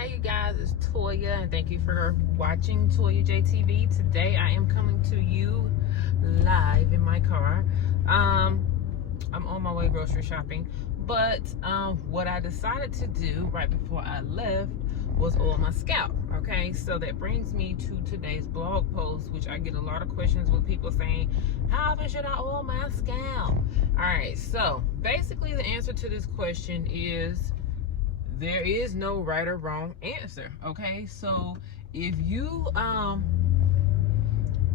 Hey you guys, it's Toya and thank you for watching Toya JTV. Today I am coming to you live in my car. I'm on my way grocery shopping, but what I decided to do right before I left was oil my scalp. Okay, so that brings me to today's blog post, which I get a lot of questions with people saying, how often should I oil my scalp? Alright, so basically the answer to this question is there is no right or wrong answer. Okay, so if you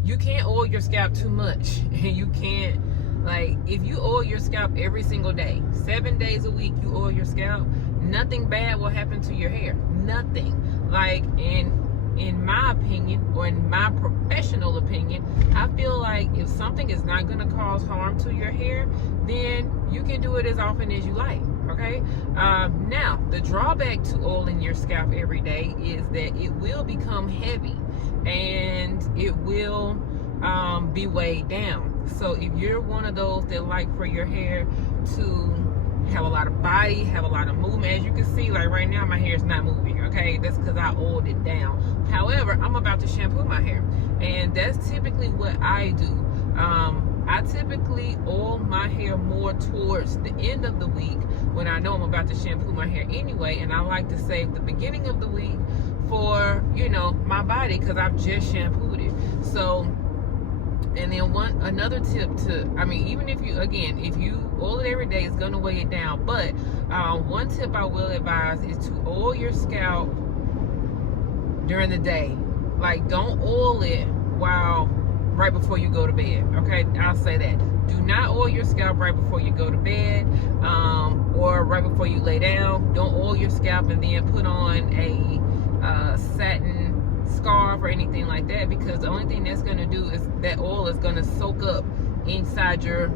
you can't oil your scalp too much, and you can't, like, if you oil your scalp every single day, 7 days a week, you oil your scalp, nothing bad will happen to your hair. Nothing. Like, in my opinion, or in my professional opinion, I feel like if something is not going to cause harm to your hair, then you can do it as often as you like. Okay, now the drawback to oiling your scalp every day is that it will become heavy and it will be weighed down. So if you're one of those that like for your hair to have a lot of body, have a lot of movement, as you can see, like right now my hair is not moving. Okay, that's because I oiled it down. However, I'm about to shampoo my hair, and that's typically what I do. I typically oil my hair more towards the end of the week when I know I'm about to shampoo my hair anyway, and I like to save the beginning of the week for, you know, my body, because I've just shampooed it. So, and then another tip to, I mean, even if you, again, if you oil it every day, it's going to weigh it down, but one tip I will advise is to oil your scalp during the day. Like, don't oil it right before you go to bed. Okay, I'll say that. Do not oil your scalp right before you go to bed, or right before you lay down. Don't oil your scalp and then put on a satin scarf or anything like that, because the only thing that's going to do is that oil is going to soak up inside your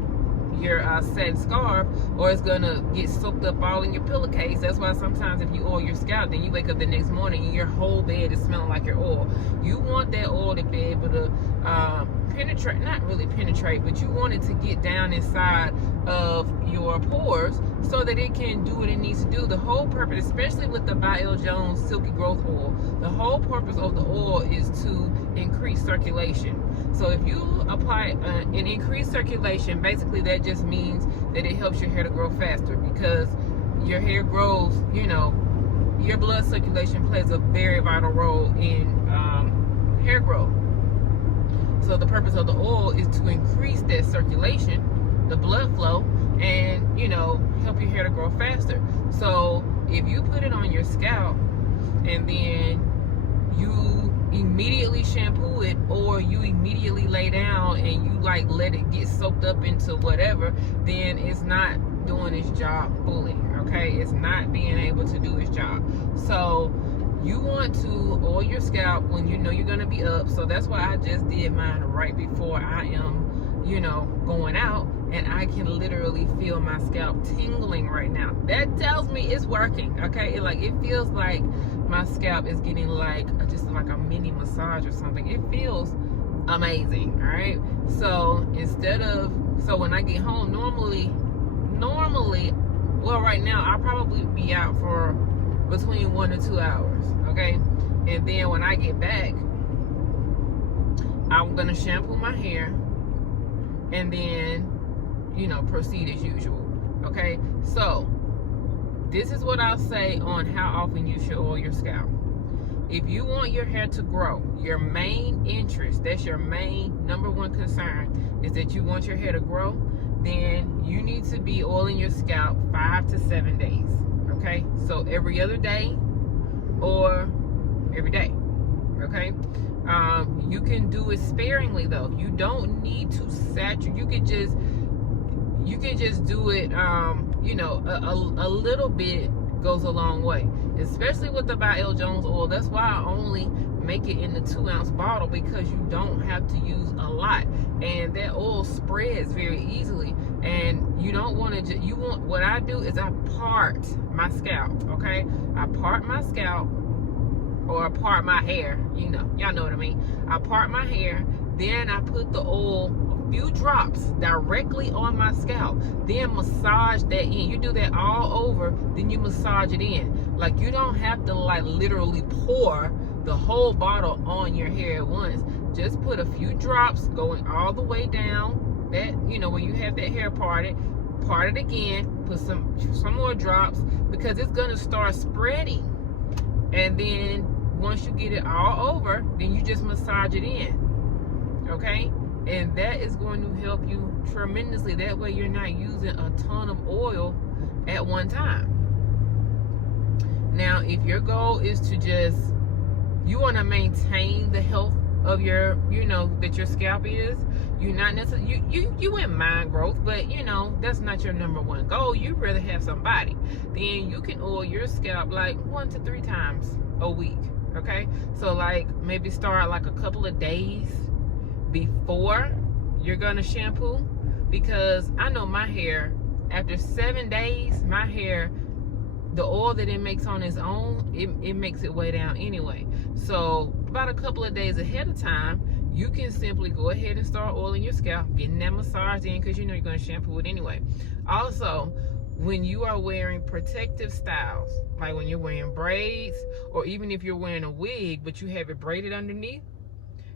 satin scarf, or it's going to get soaked up all in your pillowcase. That's why sometimes if you oil your scalp, then you wake up the next morning and your whole bed is smelling like your oil. You want that oil to be able to penetrate, not really penetrate, but you want it to get down inside of your pores so that it can do what it needs to do. The whole purpose, especially with the By Jones Silky Growth Oil, the whole purpose of the oil is to increase circulation. So if you apply an increased circulation, basically that just means that it helps your hair to grow faster, because your hair grows, you know, your blood circulation plays a very vital role in hair growth. So the purpose of the oil is to increase that circulation, the blood flow, and, you know, help your hair to grow faster. So if you put it on your scalp and then you immediately shampoo it, or you immediately lay down and you like let it get soaked up into whatever, then it's not doing its job fully. Okay, it's not being able to do its job. So you want to oil your scalp when you know you're going to be up. So that's why I just did mine right before I am, you know, going out, and I can literally feel my scalp tingling right now. That tells me it's working. Okay, it feels like my scalp is getting like just like a mini massage or something. It feels amazing. All right, so so when I get home, normally, well, right now I'll probably be out for between 1 to 2 hours. Okay, and then when I get back, I'm gonna shampoo my hair and then, you know, proceed as usual. Okay, so this is what I'll say on how often you should oil your scalp. If you want your hair to grow, your main interest, that's your main number one concern, is that you want your hair to grow, then you need to be oiling your scalp 5 to 7 days. Okay, so every other day or every day. Okay, you can do it sparingly though. You don't need to saturate. You can just do it. You know, a little bit goes a long way, especially with the By Jones oil. That's why I only make it in the 2-ounce bottle, because you don't have to use a lot, and that oil spreads very easily. And you don't want to. What I do is I part my scalp. Okay, I part my scalp, or I part my hair. You know, y'all know what I mean. I part my hair, then I put the oil, few drops, directly on my scalp, then massage that in. You do that all over, then you massage it in. Like, you don't have to like literally pour the whole bottle on your hair at once. Just put a few drops going all the way down, that, you know, where you have that hair parted. Part it again, put some more drops, because it's gonna start spreading. And then once you get it all over, then you just massage it in. Okay? And that is going to help you tremendously. That way you're not using a ton of oil at one time. Now, if your goal is to just, you want to maintain the health of your, you know, that your scalp is, you're not necessarily, you wouldn't mind growth, but you know, that's not your number one goal. You'd rather have some body. Then you can oil your scalp like 1 to 3 times a week. Okay? So like maybe start like a couple of days before you're gonna shampoo, because I know my hair, after 7 days, my hair, the oil that it makes on its own, it makes it way down anyway. So about a couple of days ahead of time, you can simply go ahead and start oiling your scalp, getting that massage in, because you know you're going to shampoo it anyway. Also, when you are wearing protective styles, like when you're wearing braids, or even if you're wearing a wig but you have it braided underneath,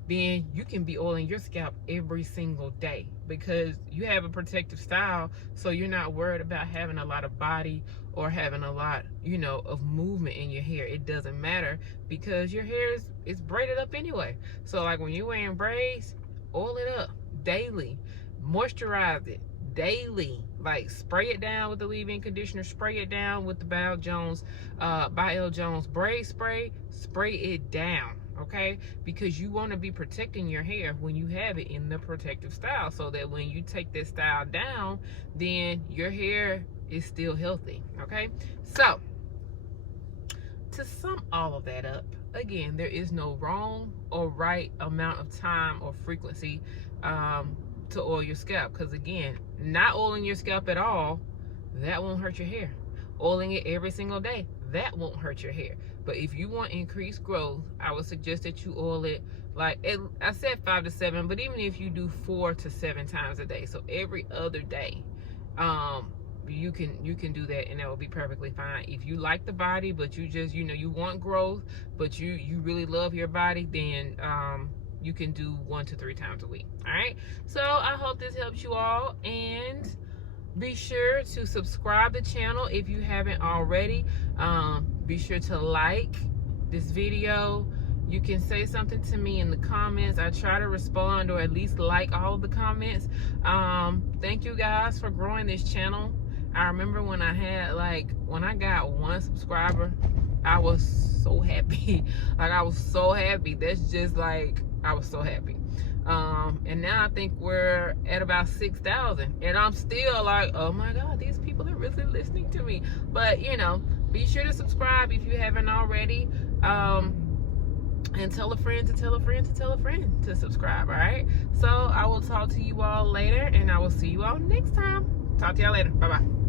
then you can be oiling your scalp every single day, because you have a protective style, so you're not worried about having a lot of body or having a lot, you know, of movement in your hair. It doesn't matter, because your hair is braided up anyway. So like when you're wearing braids, oil it up daily, moisturize it daily, like spray it down with the leave-in conditioner, spray it down with the by L. Jones braid spray it down. Okay, because you want to be protecting your hair when you have it in the protective style, so that when you take this style down, then your hair is still healthy. Okay, so to sum all of that up, again, there is no wrong or right amount of time or frequency to oil your scalp, because again, not oiling your scalp at all, that won't hurt your hair. Oiling it every single day, that won't hurt your hair. But if you want increased growth, I would suggest that you oil it, like I said 5 to 7, but even if you do 4 to 7 times a day, so every other day, you can do that, and that will be perfectly fine. If you like the body, but you just, you know, you want growth, but you really love your body, then you can do 1 to 3 times a week. All right, so I hope this helps you all, and be sure to subscribe to the channel if you haven't already. Be sure to like this video. You can say something to me in the comments. I try to respond, or at least like all of the comments. Thank you guys for growing this channel. I remember when I got 1 subscriber, I was so happy. Like, I was so happy. That's just like, I was so happy. And now I think we're at about 6,000, and I'm still like, oh my God, these people are really listening to me. But you know, be sure to subscribe if you haven't already, and tell a friend to tell a friend to tell a friend to subscribe. All right, so I will talk to you all later, and I will see you all next time. Talk to y'all later. Bye bye.